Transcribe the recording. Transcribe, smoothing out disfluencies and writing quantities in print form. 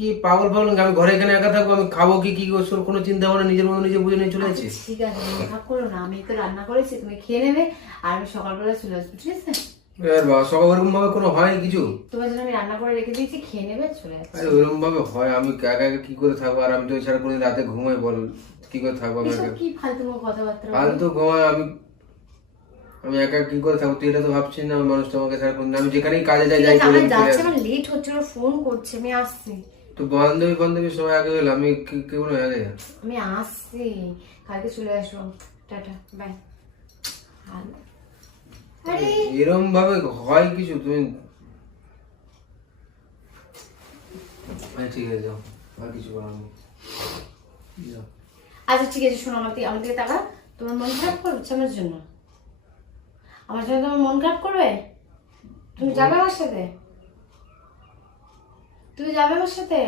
কি পাগল পাগল, আমি ঘরে এখানে একা থাকবো, আমি খাবো কি কি ওর কোনো চিন্তা ভাবনা নিজের মতো নিজে বুঝে নিয়ে চলে যাচ্ছি। ঠিক আছে মন খারাপ করো না, আমি তো রান্না করেছি, তুমি খেয়ে নেবে আর আমি সকালবেলা চলে আসবো, ঠিক আছে? বাবা সকাল ওরকম ভাবে কোনো হয় কিছু? তোমার জন্য আমি রান্না করে রেখে দিয়েছি, খেয়ে নেবে, চলে আসবো। আরে ওরকম ভাবে হয়? আমি একা একা কি করে থাকবো? আর আমি তো এছাড়া কোনোদিন রাতে ঘুমাই, বল কি করে থাকবো আমি এসব একা? কি ফালতু কথাবার্তা বলো? ফালতু ঘুমাই আমি? আমি একা কি করে থাকবো? তুই এটা তো ভাবছিস না, ওই মানুষটা আমাকে ছাড়া কোনদিন, আমি যেখানেই কাজে যাই ঠিক যাই আছে, করে আমার চলে যাচ্ছে, আসি। আমার লেট হচ্ছে, ওরা ফোন করছে, আমি আসছি। তো বান্ধবী বান্ধবী সবাই আগে গেল, আমি কি কোনো আগে? আমি আসছি, কালকে চলে আসবো, টাটা বাই। আরে এরকম ভাবে হয় কিছু? তুমি ঠিক আছে যাও, আর কিছু বলার নেই, যাও। আচ্ছা ঠিক আছে, শোনো, আমার দিকে তাকা। তোমার মন খারাপ করছে আমার জন্য? আমার জন্য তোমার মন খারাপ করবে? তুমি যাবে আমার সাথে? তুমি যাবে আমার সাথে?